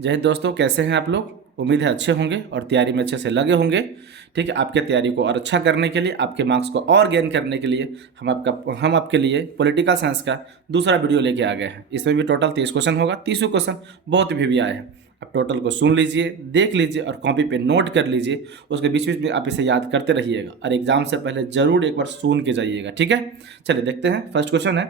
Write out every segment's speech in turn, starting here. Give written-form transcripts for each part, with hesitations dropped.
जय हिंद दोस्तों, कैसे हैं आप लोग। उम्मीद है अच्छे होंगे और तैयारी में अच्छे से लगे होंगे। ठीक है, आपके तैयारी को और अच्छा करने के लिए, आपके मार्क्स को और गेन करने के लिए हम आपके लिए पॉलिटिकल साइंस का दूसरा वीडियो लेके आ गए हैं। इसमें भी टोटल 30 क्वेश्चन होगा। 30 क्वेश्चन बहुत भी आए हैं। आप टोटल को सुन लीजिए, देख लीजिए और कॉपी पे नोट कर लीजिए। उसके बीच बीच में आप इसे याद करते रहिएगा और एग्जाम से पहले जरूर एक बार सुन के जाइएगा। ठीक है, चलिए देखते हैं। फर्स्ट क्वेश्चन है,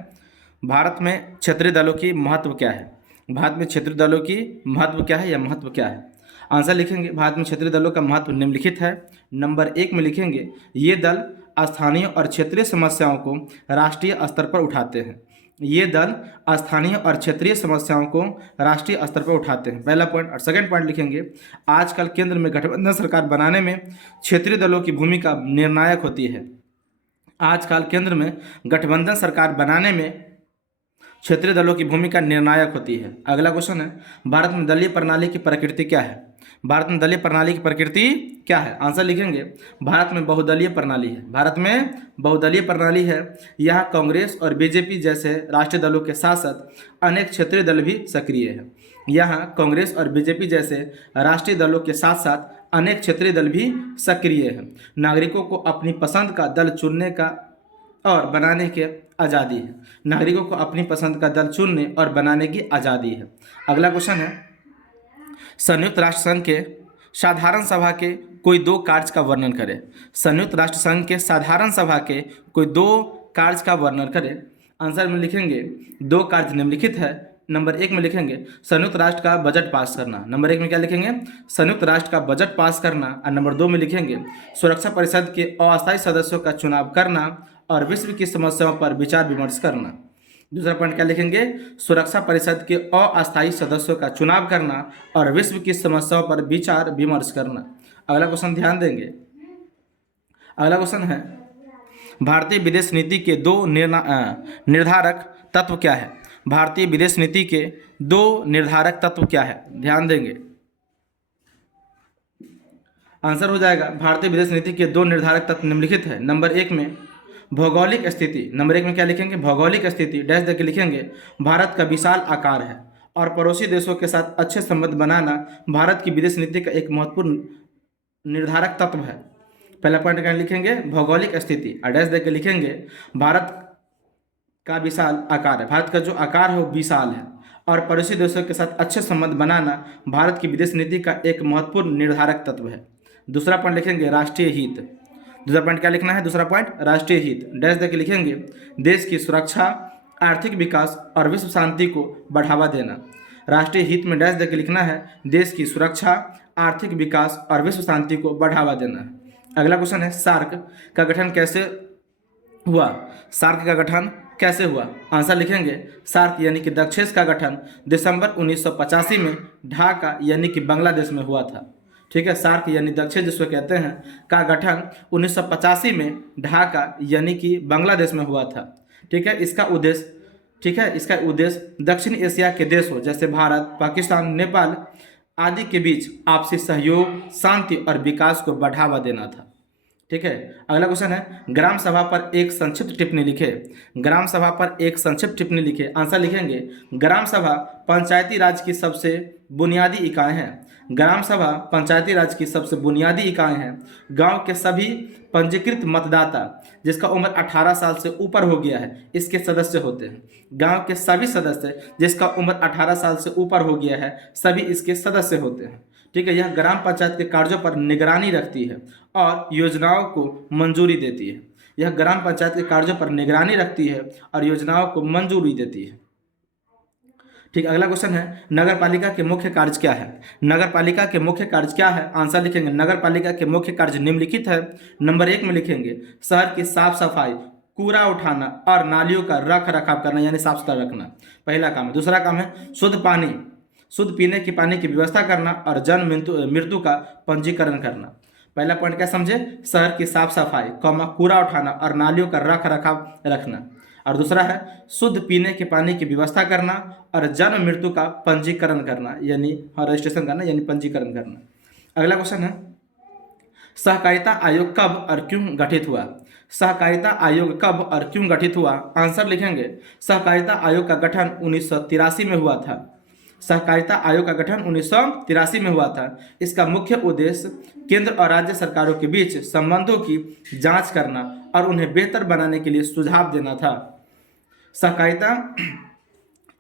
भारत में क्षेत्रीय दलों की महत्व क्या है। भारत में क्षेत्रीय दलों की महत्व क्या है या महत्व क्या है। आंसर लिखेंगे, भारत में क्षेत्रीय दलों का महत्व निम्नलिखित है। नंबर 1 में लिखेंगे, ये दल स्थानीय और क्षेत्रीय समस्याओं को राष्ट्रीय स्तर पर उठाते हैं। ये दल स्थानीय और क्षेत्रीय समस्याओं को राष्ट्रीय स्तर पर उठाते हैं, पहला पॉइंट। और सेकंड पॉइंट लिखेंगे, आजकल केंद्र में गठबंधन सरकार बनाने में क्षेत्रीय दलों की भूमिका निर्णायक होती है। आजकल केंद्र में गठबंधन सरकार बनाने में क्षेत्रीय दलों की भूमिका निर्णायक होती है। अगला क्वेश्चन है, भारत में दलीय प्रणाली की प्रकृति क्या है। भारत में दलीय प्रणाली की प्रकृति क्या है। आंसर लिखेंगे, भारत में बहुदलीय प्रणाली है। भारत में बहुदलीय प्रणाली है। यहाँ कांग्रेस और बीजेपी जैसे राष्ट्रीय दलों के साथ साथ अनेक क्षेत्रीय दल भी सक्रिय है। यहाँ कांग्रेस और बीजेपी जैसे राष्ट्रीय दलों के साथ साथ अनेक क्षेत्रीय दल भी सक्रिय है। नागरिकों को अपनी पसंद का दल चुनने का और बनाने की आज़ादी है। नागरिकों को अपनी पसंद का दल चुनने और बनाने की आज़ादी है। अगला क्वेश्चन है, संयुक्त राष्ट्र संघ के साधारण सभा के कोई दो कार्य का वर्णन करें। संयुक्त राष्ट्र संघ के साधारण सभा के कोई दो कार्य का वर्णन करें। आंसर में लिखेंगे, दो कार्य निम्नलिखित है। नंबर 1 में लिखेंगे संयुक्त राष्ट्र का बजट पास करना। नंबर 1 में क्या लिखेंगे, संयुक्त राष्ट्र का बजट पास करना। और नंबर 2 में लिखेंगे सुरक्षा परिषद के अस्थायी सदस्यों का चुनाव करना और विश्व की समस्याओं पर विचार विमर्श करना। दूसरा पॉइंट क्या लिखेंगे, सुरक्षा परिषद के अस्थायी सदस्यों का चुनाव करना और विश्व की समस्याओं पर विचार विमर्श करना। अगला क्वेश्चन ध्यान देंगे। अगला क्वेश्चन है, भारतीय विदेश नीति के दो निर्धारक तत्व क्या है। भारतीय विदेश नीति के दो निर्धारक तत्व क्या है, ध्यान देंगे। आंसर हो जाएगा, भारतीय विदेश नीति के दो निर्धारक तत्व निम्नलिखित है। नंबर 1 में भौगोलिक स्थिति। नंबर 1 में क्या लिखेंगे, भौगोलिक स्थिति डैश देके लिखेंगे, भारत का विशाल आकार है और पड़ोसी देशों के साथ अच्छे संबंध बनाना भारत की विदेश नीति का एक महत्वपूर्ण निर्धारक तत्व है। पहला पॉइंट क्या लिखेंगे, भौगोलिक स्थिति, और डैश देके लिखेंगे भारत का विशाल आकार है। भारत का जो आकार है वो विशाल है और पड़ोसी देशों के साथ अच्छे संबंध बनाना भारत की विदेश नीति का एक महत्वपूर्ण निर्धारक तत्व है। दूसरा पॉइंट लिखेंगे राष्ट्रीय हित। दूसरा पॉइंट क्या लिखना है, दूसरा पॉइंट राष्ट्रीय हित डैश देके लिखेंगे, देश की सुरक्षा, आर्थिक विकास और विश्व शांति को बढ़ावा देना। राष्ट्रीय हित में डैश देके लिखना है, देश की सुरक्षा, आर्थिक विकास और विश्व शांति को बढ़ावा देना। अगला क्वेश्चन है, सार्क का गठन कैसे हुआ। सार्क का गठन कैसे हुआ। आंसर लिखेंगे, सार्क यानी कि दक्षेस का गठन दिसंबर 1985 में ढाका यानी कि बांग्लादेश में हुआ था। ठीक है, सार्क यानी दक्षिण जिसको कहते हैं का गठन 1985 में ढाका यानी कि बांग्लादेश में हुआ था। ठीक है, इसका उद्देश्य दक्षिण एशिया के देशों जैसे भारत, पाकिस्तान, नेपाल आदि के बीच आपसी सहयोग, शांति और विकास को बढ़ावा देना था। ठीक है, अगला क्वेश्चन है, ग्राम सभा पर एक संक्षिप्त टिप्पणी लिखे। ग्राम सभा पर एक संक्षिप्त टिप्पणी लिखे। आंसर लिखेंगे, ग्राम सभा पंचायती राज की सबसे बुनियादी इकाई है। ग्राम सभा पंचायती राज की सबसे बुनियादी इकाई है। गांव के सभी पंजीकृत मतदाता जिसका उम्र 18 साल से ऊपर हो गया है इसके सदस्य होते हैं। गांव के सभी सदस्य जिसका उम्र 18 साल से ऊपर हो गया है सभी इसके सदस्य होते हैं। ठीक है, यह ग्राम पंचायत के कार्यों पर निगरानी रखती है और योजनाओं को मंजूरी देती है। यह ग्राम पंचायत के कार्यों पर निगरानी रखती है और योजनाओं को मंजूरी देती है। ठीक, अगला क्वेश्चन है, नगर पालिका के मुख्य कार्य क्या है। नगर पालिका के मुख्य कार्य क्या है। आंसर लिखेंगे, नगर पालिका के मुख्य कार्य निम्नलिखित है। नंबर 1 में लिखेंगे शहर की साफ सफाई, कूड़ा उठाना और नालियों का रख रखाव करना यानी साफ सुथरा रखना, पहला काम है। दूसरा काम है शुद्ध पीने की पानी की व्यवस्था करना और जन्म मृत्यु का पंजीकरण करना। पहला पॉइंट क्या समझे, शहर की साफ सफाई, कूड़ा उठाना और नालियों का रख रखाव रखना। और दूसरा है शुद्ध पीने के पानी की व्यवस्था करना और जन्म मृत्यु का पंजीकरण करना यानी रजिस्ट्रेशन करना यानी पंजीकरण करना। अगला क्वेश्चन है, सहकारिता आयोग कब और क्यों गठित हुआ। सहकारिता आयोग कब और क्यों गठित हुआ। आंसर लिखेंगे, सहकारिता आयोग का गठन 1983 में हुआ था। सहकारिता आयोग का गठन 1983 में हुआ था। इसका मुख्य उद्देश्य केंद्र और राज्य सरकारों के बीच संबंधों की जांच करना और उन्हें बेहतर बनाने के लिए सुझाव देना था। सहकारिता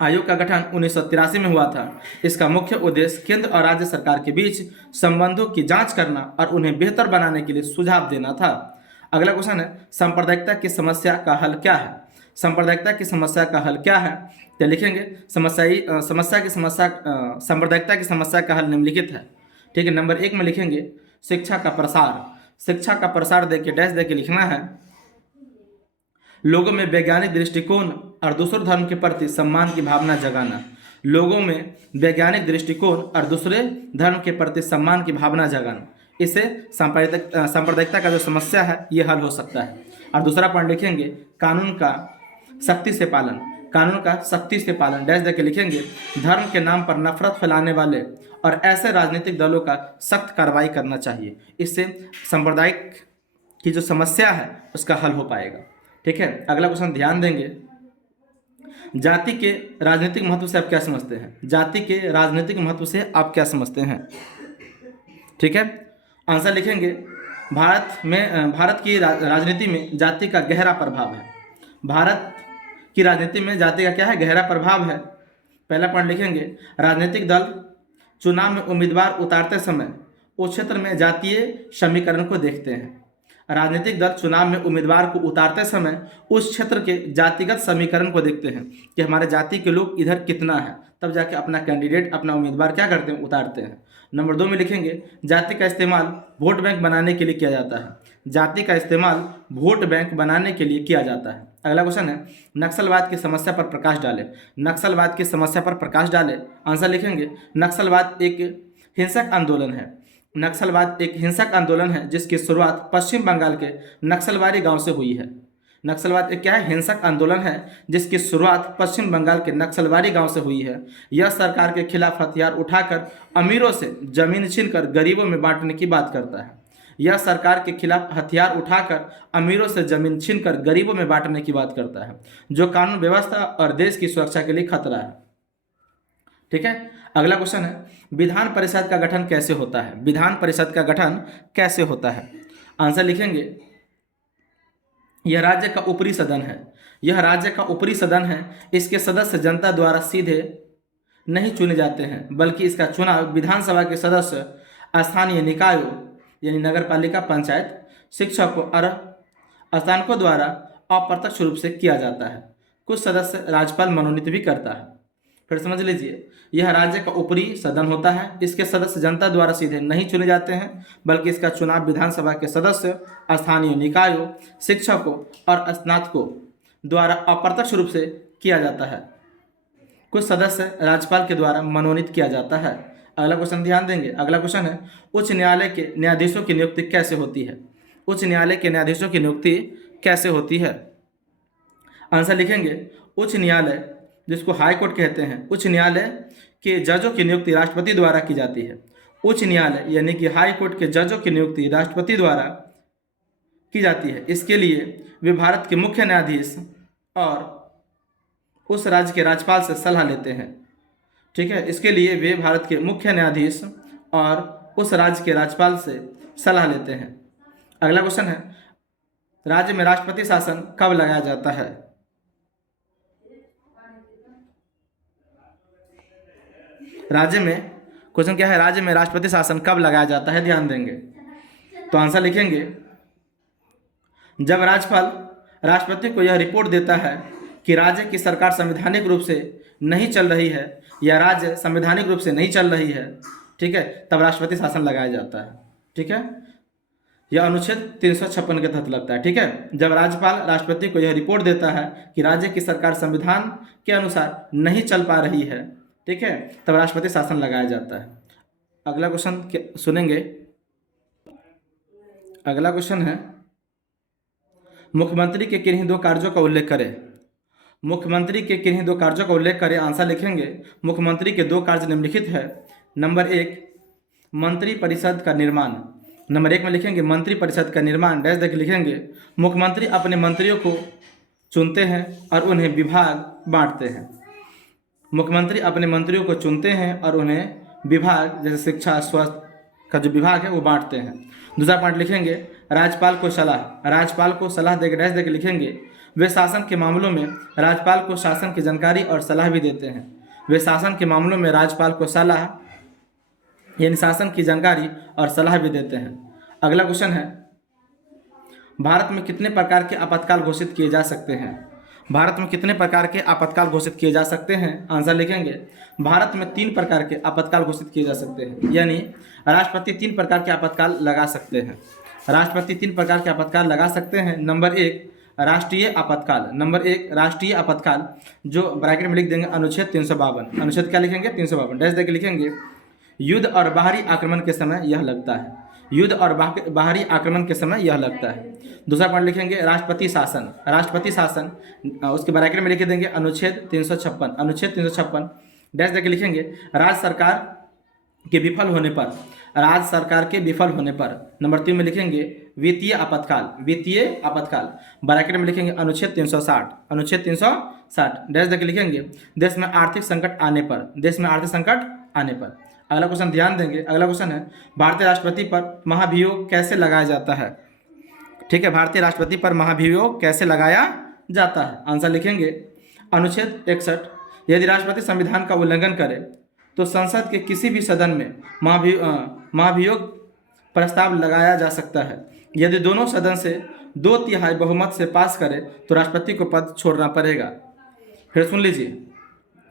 आयोग का गठन 1983 में हुआ था। इसका मुख्य उद्देश्य केंद्र और राज्य सरकार के बीच संबंधों की जांच करना और उन्हें बेहतर बनाने के लिए सुझाव देना था। अगला क्वेश्चन है, सांप्रदायिकता की समस्या का हल क्या है? सांप्रदायिकता की समस्या का हल क्या है? तो लिखेंगे सांप्रदायिकता की समस्या का हल निम्नलिखित है। ठीक है, नंबर 1 में लिखेंगे शिक्षा का प्रसार। शिक्षा का प्रसार देके डैश देके लिखना है। लोगों में वैज्ञानिक दृष्टिकोण और दूसरे धर्म के प्रति सम्मान की भावना जगाना। लोगों में वैज्ञानिक दृष्टिकोण और दूसरे धर्म के प्रति सम्मान की भावना जगाना, इससे सांप्रदायिकता का जो समस्या है ये हल हो सकता है। और दूसरा पॉइंट लिखेंगे कानून का सख्ती से पालन। कानून का सख्ती से पालन डैश देके लिखेंगे धर्म के नाम पर नफरत फैलाने वाले और ऐसे राजनीतिक दलों का सख्त कार्रवाई करना चाहिए। इससे सांप्रदायिक की जो समस्या है उसका हल हो पाएगा। ठीक है, अगला क्वेश्चन ध्यान देंगे, जाति के राजनीतिक महत्व से आप क्या समझते हैं? जाति के राजनीतिक महत्व से आप क्या समझते हैं? ठीक है, आंसर लिखेंगे भारत की राजनीति में जाति का गहरा प्रभाव है। भारत की राजनीति में जाति का क्या है? गहरा प्रभाव है। पहला पॉइंट लिखेंगे राजनीतिक दल चुनाव में उम्मीदवार उतारते समय उस क्षेत्र में जातीय समीकरण को देखते हैं। राजनीतिक दल चुनाव में उम्मीदवार को उतारते समय उस क्षेत्र के जातिगत समीकरण को देखते हैं कि हमारे जाति के लोग इधर कितना है, तब जाके अपना कैंडिडेट अपना उम्मीदवार क्या करते हैं? उतारते हैं। नंबर 2 में लिखेंगे जाति का इस्तेमाल वोट बैंक बनाने के लिए किया जाता है। जाति का इस्तेमाल वोट बैंक बनाने के लिए किया जाता है। अगला क्वेश्चन है नक्सलवाद की समस्या पर प्रकाश डालें। नक्सलवाद की समस्या पर प्रकाश डालें। आंसर लिखेंगे नक्सलवाद एक हिंसक आंदोलन है। नक्सलवाद एक हिंसक आंदोलन है जिसकी शुरुआत पश्चिम बंगाल के नक्सलवारी गांव से हुई है। नक्सलवाद एक क्या है? हिंसक आंदोलन है जिसकी शुरुआत पश्चिम बंगाल के नक्सलवारी गांव से हुई है। यह सरकार के खिलाफ हथियार उठाकर अमीरों से जमीन छीनकर गरीबों में बांटने की बात करता है। यह सरकार के खिलाफ हथियार उठाकर अमीरों से जमीन छीनकर गरीबों में बांटने की बात करता है, जो कानून व्यवस्था और देश की सुरक्षा के लिए खतरा है। ठीक है, अगला क्वेश्चन है विधान परिषद का गठन कैसे होता है? विधान परिषद का गठन कैसे होता है? आंसर लिखेंगे यह राज्य का ऊपरी सदन है। यह राज्य का ऊपरी सदन है। इसके सदस्य जनता द्वारा सीधे नहीं चुने जाते हैं, बल्कि इसका चुनाव विधानसभा के सदस्य, स्थानीय निकायों यानी नगर पालिका, पंचायत, शिक्षकों और स्थानकों द्वारा अप्रत्यक्ष रूप से किया जाता है। कुछ सदस्य राज्यपाल मनोनीत भी करता है। फिर समझ लीजिए, यह राज्य का ऊपरी सदन होता है। इसके सदस्य जनता द्वारा सीधे नहीं चुने जाते हैं, बल्कि इसका चुनाव विधानसभा के सदस्य, स्थानीय निकायों, शिक्षकों और स्नातकों द्वारा अप्रत्यक्ष रूप से किया जाता है। कुछ सदस्य राज्यपाल के द्वारा मनोनीत किया जाता है। अगला क्वेश्चन ध्यान देंगे। अगला क्वेश्चन है उच्च न्यायालय के न्यायाधीशों की नियुक्ति कैसे होती है? उच्च न्यायालय के न्यायाधीशों की नियुक्ति कैसे होती है? आंसर लिखेंगे उच्च न्यायालय, जिसको हाई कोर्ट कहते हैं, उच्च न्यायालय के जजों की नियुक्ति राष्ट्रपति द्वारा की जाती है। उच्च न्यायालय यानी कि हाई कोर्ट के जजों की नियुक्ति राष्ट्रपति द्वारा की जाती है। इसके लिए वे भारत के मुख्य न्यायाधीश और उस राज्य के राज्यपाल से सलाह लेते हैं। ठीक है, इसके लिए वे भारत के मुख्य न्यायाधीश और उस राज्य के राज्यपाल से सलाह लेते हैं। अगला क्वेश्चन है राज्य में राष्ट्रपति शासन कब लगाया जाता है? राज्य में क्वेश्चन क्या है? राज्य में राष्ट्रपति शासन कब लगाया जाता है? ध्यान देंगे तो आंसर लिखेंगे जब राज्यपाल राष्ट्रपति को यह रिपोर्ट देता है कि राज्य की सरकार संवैधानिक रूप से नहीं चल रही है या राज्य संवैधानिक रूप से नहीं चल रही है। ठीक है, तब राष्ट्रपति शासन लगाया जाता है। ठीक है, यह अनुच्छेद 356 के तहत लगता है। ठीक है, जब राज्यपाल राष्ट्रपति को यह रिपोर्ट देता है कि राज्य की सरकार संविधान के अनुसार नहीं चल पा रही है, ठीक है, तब राष्ट्रपति शासन लगाया जाता है। अगला क्वेश्चन सुनेंगे। अगला क्वेश्चन है मुख्यमंत्री के किन्हीं दो कार्यों का उल्लेख करें। मुख्यमंत्री के किन्हीं दो कार्यों का उल्लेख करें। आंसर लिखेंगे मुख्यमंत्री के दो कार्य निम्नलिखित है। नंबर 1 मंत्री परिषद का निर्माण। नंबर 1 में लिखेंगे मंत्री परिषद का निर्माण डैश देकर लिखेंगे मुख्यमंत्री अपने मंत्रियों को चुनते हैं और उन्हें विभाग बांटते हैं। मुख्यमंत्री अपने मंत्रियों को चुनते हैं और उन्हें विभाग जैसे शिक्षा स्वास्थ्य का जो विभाग है वो बांटते हैं। दूसरा पॉइंट लिखेंगे राज्यपाल को सलाह देकर डैश देकर लिखेंगे वे शासन के मामलों में राज्यपाल को शासन की जानकारी और सलाह भी देते हैं। वे शासन के मामलों में राज्यपाल को सलाह यानी शासन की जानकारी और सलाह भी देते हैं। अगला क्वेश्चन है भारत में कितने प्रकार के आपातकाल घोषित किए जा सकते हैं? भारत में कितने प्रकार के आपातकाल घोषित किए जा सकते हैं? आंसर लिखेंगे भारत में 3 प्रकार के आपातकाल घोषित किए जा सकते हैं, यानी राष्ट्रपति 3 प्रकार के आपातकाल लगा सकते हैं। राष्ट्रपति 3 प्रकार के आपातकाल लगा सकते हैं। नंबर 1 राष्ट्रीय आपातकाल जो ब्रैकेट में लिख देंगे अनुच्छेद 352। अनुच्छेद क्या लिखेंगे? 352 डैश देकर लिखेंगे युद्ध और बाहरी आक्रमण के समय यह लगता है। युद्ध और बाहरी आक्रमण के समय यह लगता है। दूसरा पॉइंट लिखेंगे राष्ट्रपति शासन उसके ब्रैकेट में लिख देंगे अनुच्छेद 356 डैश देकर लिखेंगे राज्य सरकार के विफल होने पर। नंबर 3 में लिखेंगे वित्तीय आपातकाल ब्रैकेट में लिखेंगे अनुच्छेद 360 डैश देकर लिखेंगे देश में आर्थिक संकट आने पर। अगला क्वेश्चन ध्यान देंगे। अगला क्वेश्चन है भारतीय राष्ट्रपति पर महाभियोग कैसे लगाया जाता है? ठीक है, भारतीय राष्ट्रपति पर महाभियोग कैसे लगाया जाता है? आंसर लिखेंगे अनुच्छेद 61 यदि राष्ट्रपति संविधान का उल्लंघन करे तो संसद के किसी भी सदन में महाभियोग प्रस्ताव लगाया जा सकता है। यदि दोनों सदन से 2/3 बहुमत से पास करे तो राष्ट्रपति को पद छोड़ना पड़ेगा। फिर सुन लीजिए,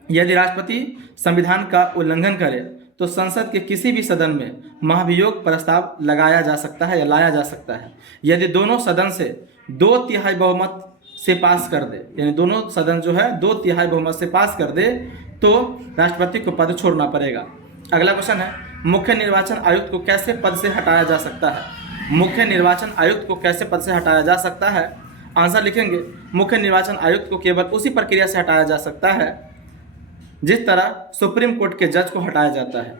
यदि राष्ट्रपति संविधान का उल्लंघन करे तो संसद के किसी भी सदन में महाभियोग प्रस्ताव लगाया जा सकता है या लाया जा सकता है। यदि दोनों सदन से 2/3 बहुमत से पास कर दे, यानी दोनों सदन जो है 2/3 बहुमत से पास कर दे तो राष्ट्रपति को पद छोड़ना पड़ेगा। अगला क्वेश्चन है मुख्य निर्वाचन आयुक्त को कैसे पद से हटाया जा सकता है? मुख्य निर्वाचन आयुक्त को कैसे पद से हटाया जा सकता है? आंसर लिखेंगे मुख्य निर्वाचन आयुक्त को केवल उसी प्रक्रिया से हटाया जा सकता है जिस तरह सुप्रीम कोर्ट के जज को हटाया जाता है।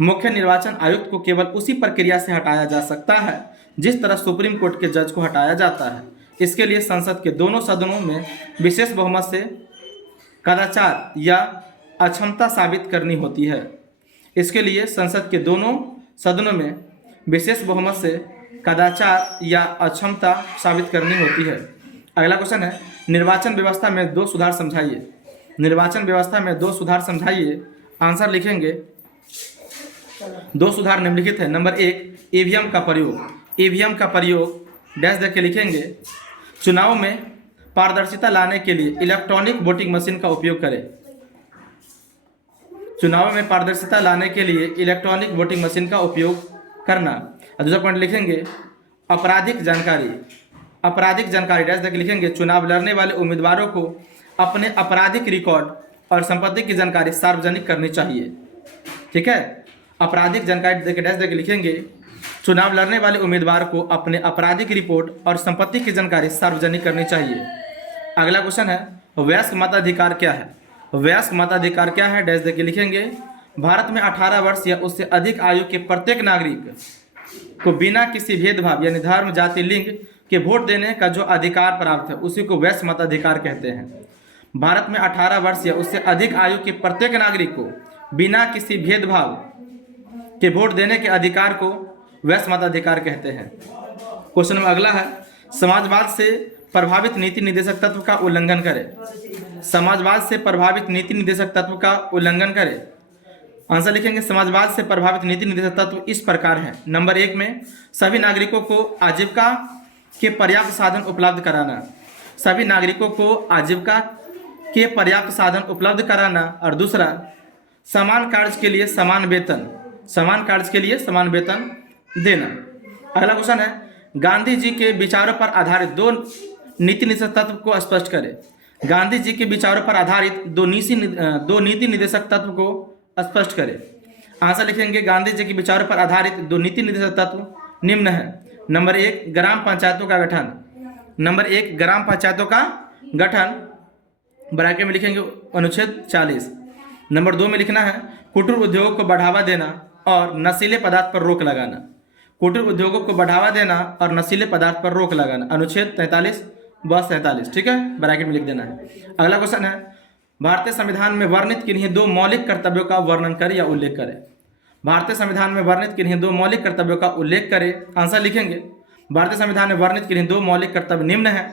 मुख्य निर्वाचन आयुक्त को केवल उसी प्रक्रिया से हटाया जा सकता है जिस तरह सुप्रीम कोर्ट के जज को हटाया जाता है। इसके लिए संसद के दोनों सदनों में विशेष बहुमत से कदाचार या अक्षमता साबित करनी होती है। इसके लिए संसद के दोनों सदनों में विशेष बहुमत से कदाचार या अक्षमता साबित करनी होती है। अगला क्वेश्चन है निर्वाचन व्यवस्था में 2 सुधार समझाइए। निर्वाचन व्यवस्था में 2 सुधार समझाइए। आंसर लिखेंगे 2 सुधार निम्नलिखित है। नंबर 1 ईवीएम का प्रयोग डैश देके लिखेंगे चुनाव में पारदर्शिता लाने के लिए इलेक्ट्रॉनिक वोटिंग मशीन का उपयोग करें। चुनाव में पारदर्शिता लाने के लिए इलेक्ट्रॉनिक वोटिंग मशीन का उपयोग करना। दूसरा पॉइंट लिखेंगे आपराधिक जानकारी डैश देके लिखेंगे चुनाव लड़ने वाले उम्मीदवारों को अपने आपराधिक रिकॉर्ड और संपत्ति की जानकारी सार्वजनिक करनी चाहिए। ठीक है, आपराधिक जानकारी देके डैश देके लिखेंगे चुनाव लड़ने वाले उम्मीदवार को अपने आपराधिक रिपोर्ट और संपत्ति की जानकारी सार्वजनिक करनी चाहिए। अगला क्वेश्चन है वयस्क मताधिकार क्या है? वयस्क मताधिकार क्या है? डैश देके लिखेंगे भारत में 18 वर्ष या उससे अधिक आयु के प्रत्येक नागरिक को बिना किसी भेदभाव यानी धर्म जाति लिंग के वोट देने का जो अधिकार प्राप्त है उसी को वयस्क मताधिकार कहते हैं। भारत में 18 वर्ष या उससे अधिक आयु के प्रत्येक नागरिक को बिना किसी भेदभाव के वोट देने के अधिकार को वयस्क मताधिकार कहते हैं। क्वेश्चन नंबर अगला है समाजवाद से प्रभावित नीति निर्देशक तत्व का उल्लंघन करें। समाजवाद से प्रभावित नीति निर्देशक तत्व का उल्लंघन करें। आंसर लिखेंगे समाजवाद से प्रभावित नीति निर्देशक तत्व इस प्रकार है। नंबर 1 में सभी नागरिकों को आजीविका के पर्याप्त साधन उपलब्ध कराना। सभी नागरिकों को आजीविका के पर्याप्त साधन उपलब्ध कराना। और दूसरा समान कार्य के लिए समान वेतन देना। अगला क्वेश्चन है गांधी जी के विचारों पर आधारित 2 नीति निर्देशक तत्व को स्पष्ट करें। गांधी जी के विचारों पर आधारित 2 नीति निर्देशक तत्व को स्पष्ट करें। आंसर लिखेंगे गांधी जी के विचारों पर आधारित 2 नीति निर्देशक तत्व निम्न है। नंबर 1 ग्राम पंचायतों का गठन। नंबर 1 ग्राम पंचायतों का गठन ब्रैकेट में लिखेंगे अनुच्छेद 40। नंबर 2 में लिखना है कुटीर उद्योगों को बढ़ावा देना और नशीले पदार्थ पर रोक लगाना। कुटीर उद्योगों को बढ़ावा देना और नशीले पदार्थ पर रोक लगाना अनुच्छेद 43 व 47। ठीक है, ब्रैकेट में लिख देना है। अगला क्वेश्चन है भारतीय संविधान में वर्णित किन्हीं दो मौलिक कर्तव्यों का वर्णन करें या उल्लेख करें। भारतीय संविधान में वर्णित किन्हीं दो मौलिक कर्तव्यों का उल्लेख करें। आंसर लिखेंगे, भारतीय संविधान में वर्णित किन्हीं दो मौलिक कर्तव्य निम्न है।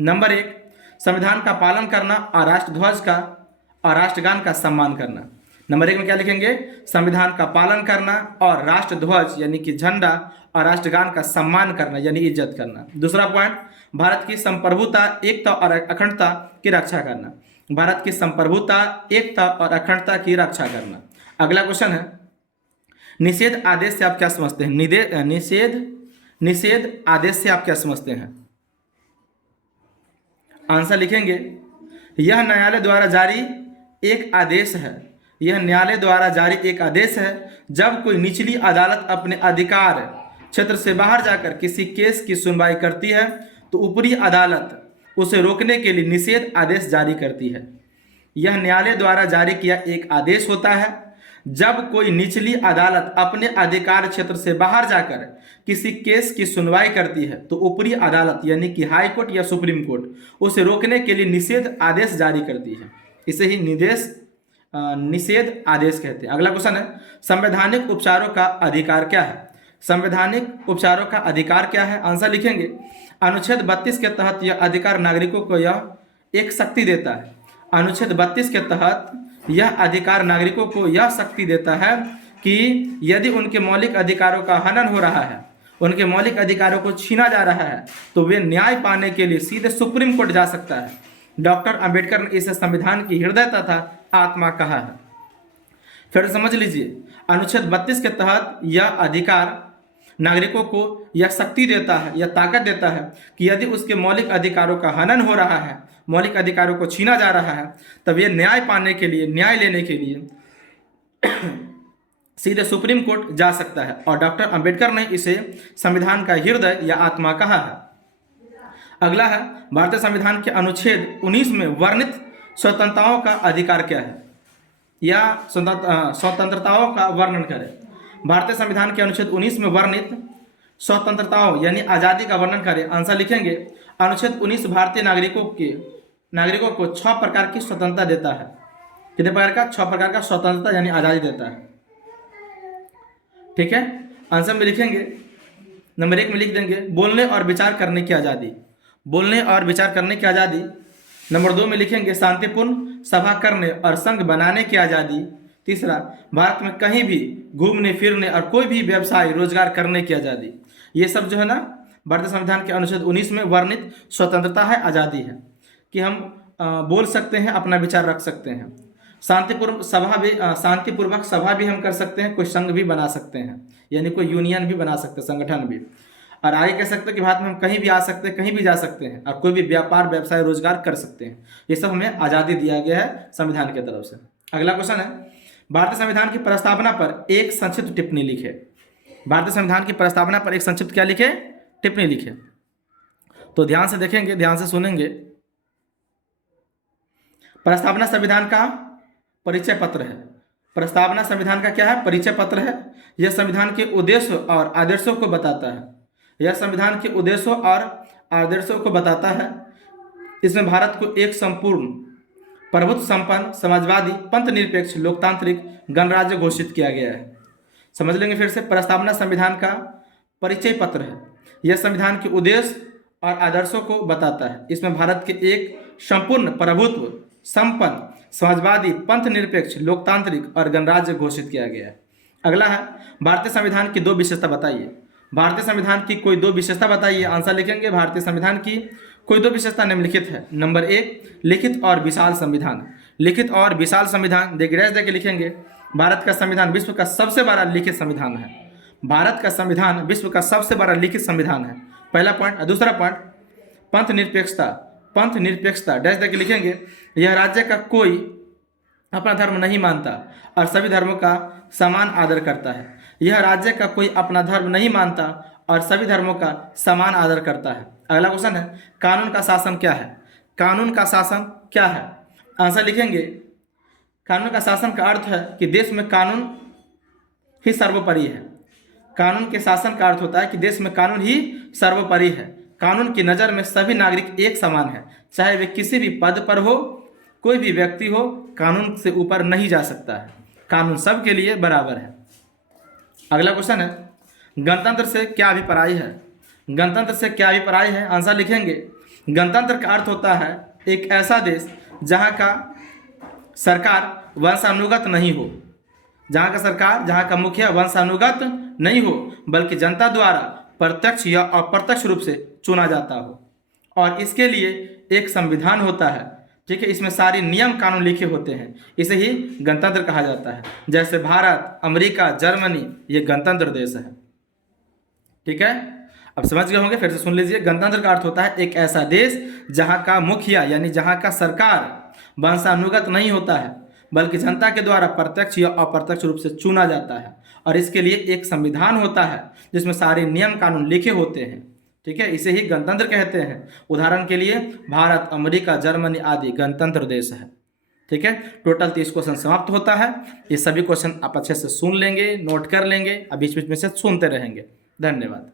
नंबर 1, संविधान का पालन करना और राष्ट्रध्वज का और राष्ट्रगान का सम्मान करना। नंबर 1 में क्या लिखेंगे, संविधान का पालन करना और राष्ट्रध्वज यानी कि झंडा और राष्ट्रगान का सम्मान करना यानी इज्जत करना। दूसरा पॉइंट, भारत की संप्रभुता, एकता और अखंडता की रक्षा करना। भारत की संप्रभुता, एकता और अखंडता की रक्षा करना। अगला क्वेश्चन है, निषेध आदेश से आप क्या समझते हैं? निषेध आदेश से आप क्या समझते हैं? आंसर लिखेंगे, यह न्यायालय द्वारा जारी एक आदेश है। यह न्यायालय द्वारा जारी एक आदेश है जब कोई निचली अदालत अपने अधिकार क्षेत्र से बाहर जाकर किसी केस की सुनवाई करती है तो ऊपरी अदालत उसे रोकने के लिए निषेध आदेश जारी करती है। यह न्यायालय द्वारा जारी किया एक आदेश होता है जब कोई निचली अदालत अपने अधिकार क्षेत्र से बाहर जाकर किसी केस की सुनवाई करती है तो ऊपरी अदालत यानी कि हाई कोर्ट या सुप्रीम कोर्ट उसे रोकने के लिए निषेध आदेश जारी करती है। इसे ही निषेध आदेश कहते हैं। अगला क्वेश्चन है, संवैधानिक उपचारों का अधिकार क्या है? संवैधानिक उपचारों का अधिकार क्या है? आंसर लिखेंगे, अनुच्छेद 32 के तहत यह अधिकार नागरिकों को यह एक शक्ति देता है। अनुच्छेद 32 के तहत यह अधिकार नागरिकों को यह शक्ति देता है कि यदि उनके मौलिक अधिकारों का हनन हो रहा है, उनके मौलिक अधिकारों को छीना जा रहा है तो वे न्याय पाने के लिए सीधे सुप्रीम कोर्ट जा सकता है। डॉक्टर अंबेडकर ने इसे संविधान की हृदय तथा आत्मा कहा है। फिर समझ लीजिए, अनुच्छेद 32 के तहत यह अधिकार नागरिकों को यह शक्ति देता है, यह ताकत देता है कि यदि उसके मौलिक अधिकारों का हनन हो रहा है, मौलिक अधिकारों को छीना जा रहा है, तब ये न्याय पाने के लिए, न्याय लेने के लिए सीधे सुप्रीम कोर्ट जा सकता है। और डॉक्टर अंबेडकर ने इसे संविधान का हृदय या आत्मा कहा है। अगला है, भारतीय संविधान के अनुच्छेद 19 में वर्णित स्वतंत्रताओं का अधिकार क्या है? या स्वतंत्रताओं का वर्णन करें। भारतीय संविधान के अनुच्छेद 19 में वर्णित स्वतंत्रताओं यानी आज़ादी का वर्णन करें। आंसर लिखेंगे, अनुच्छेद 19 भारतीय नागरिकों को 6 प्रकार की स्वतंत्रता देता है। कितने प्रकार का? 6 प्रकार का स्वतंत्रता यानी आज़ादी देता है। ठीक है, आंसर में लिखेंगे, नंबर 1 में लिख देंगे, बोलने और विचार करने की आज़ादी। बोलने और विचार करने की आज़ादी। नंबर 2 में लिखेंगे, शांतिपूर्ण सभा करने और संघ बनाने की आज़ादी। तीसरा, भारत में कहीं भी घूमने फिरने और कोई भी व्यवसाय रोजगार करने की आज़ादी। ये सब जो है ना भारतीय संविधान के अनुच्छेद 19 में वर्णित स्वतंत्रता है, आज़ादी है कि हम बोल सकते हैं, अपना विचार रख सकते हैं। शांतिपूर्वक सभा भी हम कर सकते हैं, कोई संघ भी बना सकते हैं यानी कोई यूनियन भी बना सकते हैं, संगठन भी। और आगे कह सकते हैं कि भारत में हम कहीं भी आ सकते हैं, कहीं भी जा सकते हैं और कोई भी व्यापार व्यवसाय रोजगार कर सकते हैं। ये सब हमें आज़ादी दिया गया है संविधान की तरफ से। अगला क्वेश्चन है, भारतीय संविधान की प्रस्तावना पर एक संक्षिप्त टिप्पणी लिखे। भारतीय संविधान की प्रस्तावना पर एक संक्षिप्त क्या लिखे? टिप्पणी लिखे। तो ध्यान से देखेंगे, ध्यान से सुनेंगे। प्रस्तावना संविधान का परिचय पत्र है। प्रस्तावना संविधान का क्या है? परिचय पत्र है। यह संविधान के उद्देश्य और आदर्शों को बताता है। यह संविधान के उद्देश्यों और आदर्शों को बताता है। इसमें भारत को एक संपूर्ण प्रभुत्व संपन्न समाजवादी पंथ निरपेक्ष लोकतांत्रिक गणराज्य घोषित किया गया है। समझ लेंगे फिर से, प्रस्तावना संविधान का परिचय पत्र है। यह संविधान के उद्देश्य और आदर्शों को बताता है। इसमें भारत के एक संपूर्ण प्रभुत्व संपन्न समाजवादी पंथ निरपेक्ष लोकतांत्रिक और गणराज्य घोषित किया गया है। अगला है, भारतीय संविधान की 2 विशेषता बताइए। भारतीय संविधान की कोई 2 विशेषता बताइए। आंसर लिखेंगे, भारतीय संविधान की कोई 2 विशेषता निम्नलिखित है। नंबर 1, लिखित और विशाल संविधान। लिखित और विशाल संविधान देके लिखेंगे, भारत का संविधान विश्व का सबसे बड़ा लिखित संविधान है। भारत का संविधान विश्व का सबसे बड़ा लिखित संविधान है, पहला पॉइंट। दूसरा पॉइंट, पंथ निरपेक्षता। पंथ निरपेक्षता डैश देके लिखेंगे, यह राज्य का कोई अपना धर्म नहीं मानता और सभी धर्मों का समान आदर करता है। यह राज्य का कोई अपना धर्म नहीं मानता और सभी धर्मों का समान आदर करता है। अगला क्वेश्चन है, कानून का शासन क्या है? कानून का शासन क्या है? आंसर लिखेंगे, कानून का शासन का अर्थ है कि देश में कानून ही सर्वोपरि है। कानून के शासन का अर्थ होता है कि देश में कानून ही सर्वोपरि है। कानून की नज़र में सभी नागरिक एक समान है, चाहे वे किसी भी पद पर हो कोई भी व्यक्ति हो कानून से ऊपर नहीं जा सकता है, कानून सबके लिए बराबर है। अगला क्वेश्चन है, गणतंत्र से क्या अभिप्राय है? गणतंत्र से क्या अभिप्राय है? आंसर लिखेंगे, गणतंत्र का अर्थ होता है एक ऐसा देश जहाँ का सरकार वंशानुगत नहीं हो, जहाँ का मुखिया वंशानुगत नहीं हो, बल्कि जनता द्वारा प्रत्यक्ष या अप्रत्यक्ष रूप से चुना जाता हो, और इसके लिए एक संविधान होता है। ठीक है, इसमें सारे नियम कानून लिखे होते हैं, इसे ही गणतंत्र कहा जाता है। जैसे भारत, अमेरिका, जर्मनी, ये गणतंत्र देश है। ठीक है, अब समझ गए होंगे, फिर से सुन लीजिए। गणतंत्र का अर्थ होता है एक ऐसा देश जहाँ का मुखिया यानी जहाँ का सरकार वंशानुगत नहीं होता है, बल्कि जनता के द्वारा प्रत्यक्ष या अप्रत्यक्ष रूप से चुना जाता है, और इसके लिए एक संविधान होता है जिसमें सारे नियम कानून लिखे होते हैं। ठीक है, इसे ही गणतंत्र कहते हैं। उदाहरण के लिए भारत, अमेरिका, जर्मनी आदि गणतंत्र देश है। ठीक है, टोटल 30 क्वेश्चन समाप्त होता है। ये सभी क्वेश्चन आप अच्छे से सुन लेंगे, नोट कर लेंगे, अब बीच बीच में से सुनते रहेंगे। धन्यवाद।